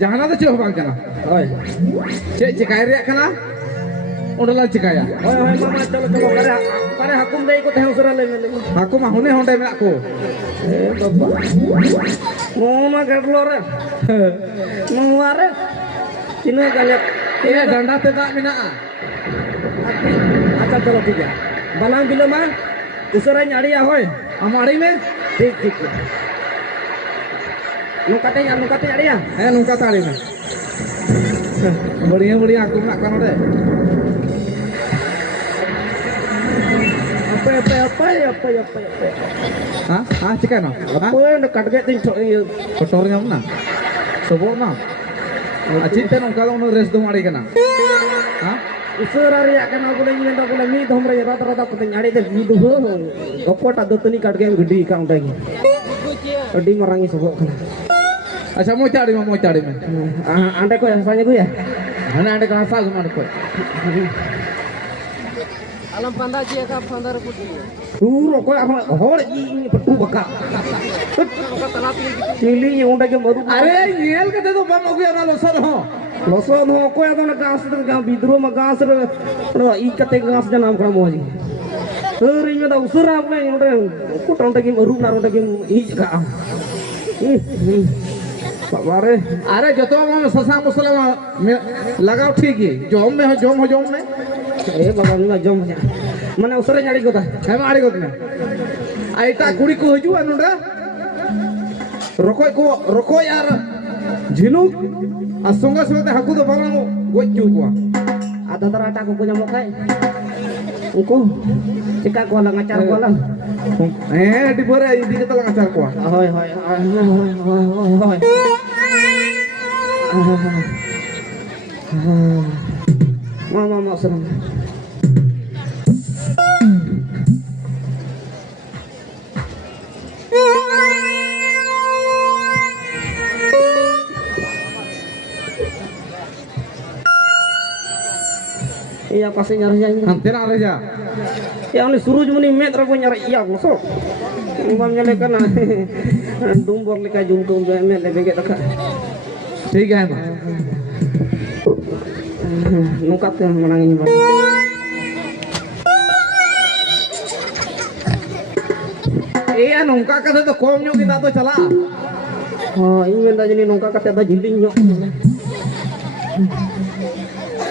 Jangan ada cewek bang kena. Oi, cek air kena. Udah lah cek ya. Oi mama colo kare hakum deh ikut yang surah lagi. Aku mah hune honda aku. Bapak. Mau makan telur ya? Mau waret? Cina kalian. Iya danda tidak mina. Acha colo tiga. Balang bila mah usara nyari ya hoy. Amari me. ठीक नुकाते nyari ya nungka tadi me. बढ़िया aku nak kan udah. apa Hah cikan no? apa yang dekat ke tingtok ini Kotornya mana? Sobok na. Acinte nungka lo res do mari kana. Hah? usara riak kan aku lagi minta aku lagi dom raya rata-rata penting nyari deh gitu gopot ada tuh nih kadang gede kan udah ini gede merangi sobok kan Asa mau cari me. anda kok yang tanya gue ya Mana ada kerasa cuma ada kok. Alam panda cia ka panda putih. rokok apa hor ini petu bakal cili yang udah yang baru Are nyel kata tu bang aku yang losor ho. loson ho ko yang gas tu kan bidro ma gas ikat gas jangan kamu aja hari ini dah usara apa yang udah aku tahun lagi baru naruh lagi ika Pak Bare अरे जो तो हम ससा मुसलमा लगाओ ठीक है जोम में bapak ni mah jom mana usara nyari kota है मारी को ने आइता कुड़ी को हजू अनुडा rokok यार झिनुक असंगा समेत हाकु तो बांग गोजू को ada terata aku punya mokai engko cekak ko lang acar ko lang di bore di kita lang acar ko hoy Mama senang. Iya pasti nyari. Hampir ada ya. Yang ini suruh cuma nih meter pun nyari iya kosong. Bang nyalekan dumbor leka juntung met lebih kita kan. ठीक है Nungkat yang menangin bang. iya nungka kata तो कम ᱧᱚᱜ kita तो चला Oh ini minta jadi nungkat kata ada jinding nyok.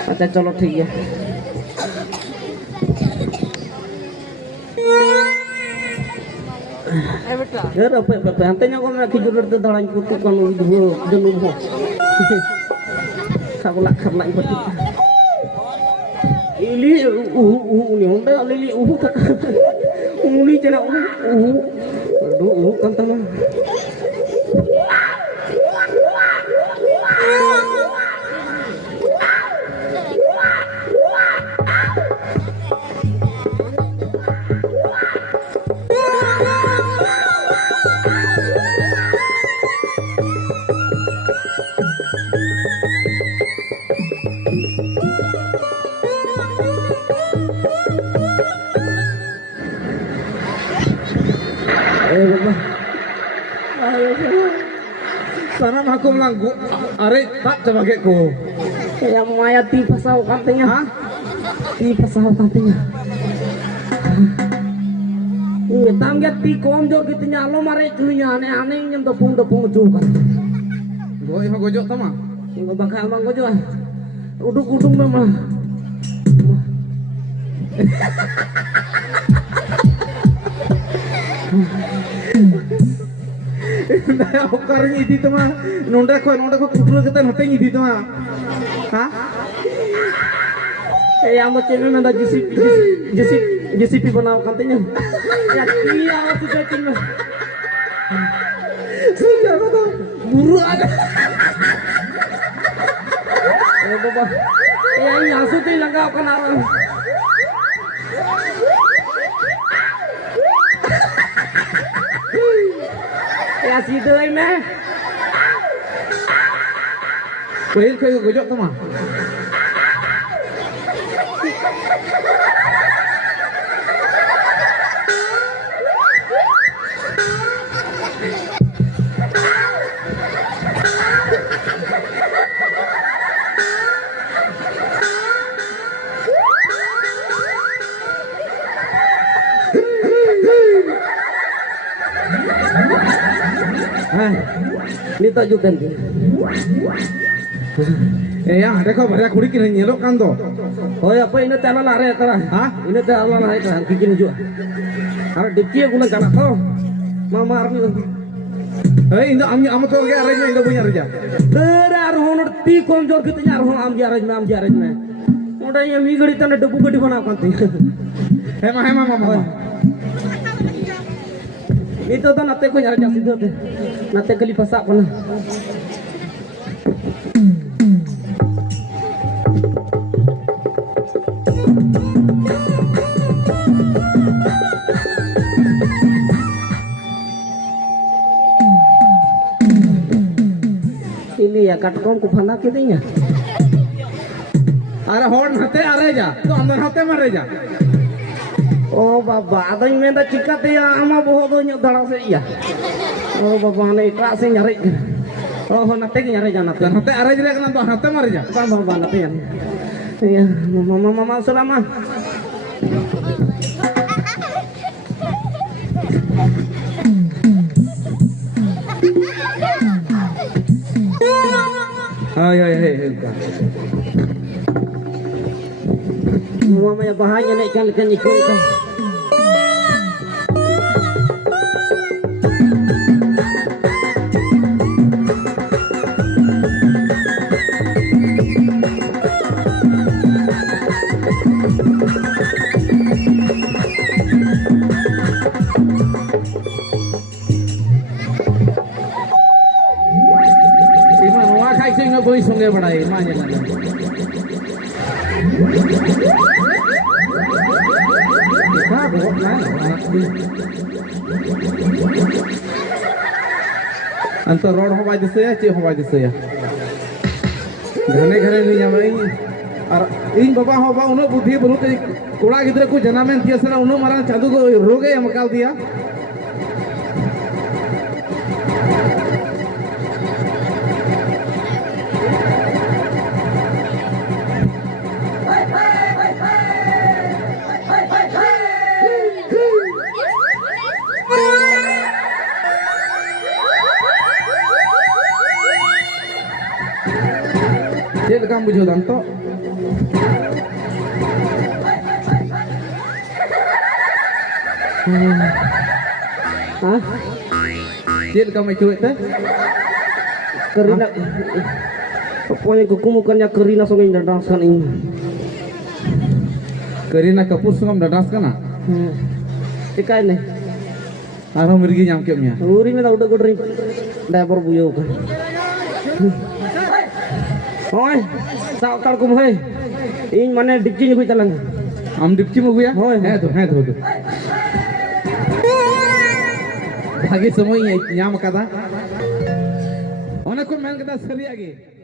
Kata colok ठीक ya. घर apa antenya kok nak kijur dari dalam kutukan itu jenuh ho. Kamu nak ikut. Ini ni onda lili tak. Ini cina aduh kan teman. sana aku melanggu are tak coba ko Yang mayat di pasau katanya. Hah? Di pasau katanya. Iya, tanggap di komjor gitu nyalo mare cunya aneh-aneh yang tepung juga. gua ima gojok tama Enggak bakal bang gua juga. Uduk-uduk mah. Nah, okarnya itu mah nonda ko kutul kita noteng itu mah hah Yang macam nanda JCP benau katanya. Ya iya waktu cacing mah. sejarah tuh buru ada Bapak. Ya nyasut ini enggak akan arang. Ya situ ini mah. kayak gojok tuh mah हाँ नितो जुटन दी या देखो भरिया कुड़ी की नेलो कान दो होय apa ini tela lare tara ha ini tela lare tara bikin ju ara dikki gula kana to mama armi eh indo am to ge arrange indo punya reja ar honor ti kom jor kitnya ar hon am jaraj me udah yang mi gadi tanda debu gadi bana kan ti hema mama itu to nate ko nyara jasi te nate kali pasak pala ini ya katkom ku phana kitinya अरे होड़ हते आ रहे जा तो अंदर हते मर रहे जा oh baba adanya menda cikate ya ama boho do nyak dara se iya oh baba ne ikra se nyari oh nate ki nyari jana dan hate a रहे जा kan तो हते मर जा baba nate ya iya mama selama ay mama ya bahaya naik kan ikut kan iman wa khai sing no boi sungai badai ma nya ha bo na अंतर road हो bye दिसे या चे हो बाय दिसे या घने घने नहीं जामई और इन बाबा हो बा उनो बुद्धि बहुत कोड़ा गिदरे को जनामेन दिया सला उनो मारा चादू को रोगे मकाल दिया चेल काम बुझो दान तो ah चेल काम itu itu kerina pokoknya kukumukannya kerina songai dadaskan ini Karina Kapoor sungam dadas kana ikai nih aro mirgi nyam kemnya uri me udah godring driver buyo kan hoy sao kal kum hoy in mane dikji ni talang am dipchi mo guya होय. है तो भागे समय nyam kada ona ko men kada sari age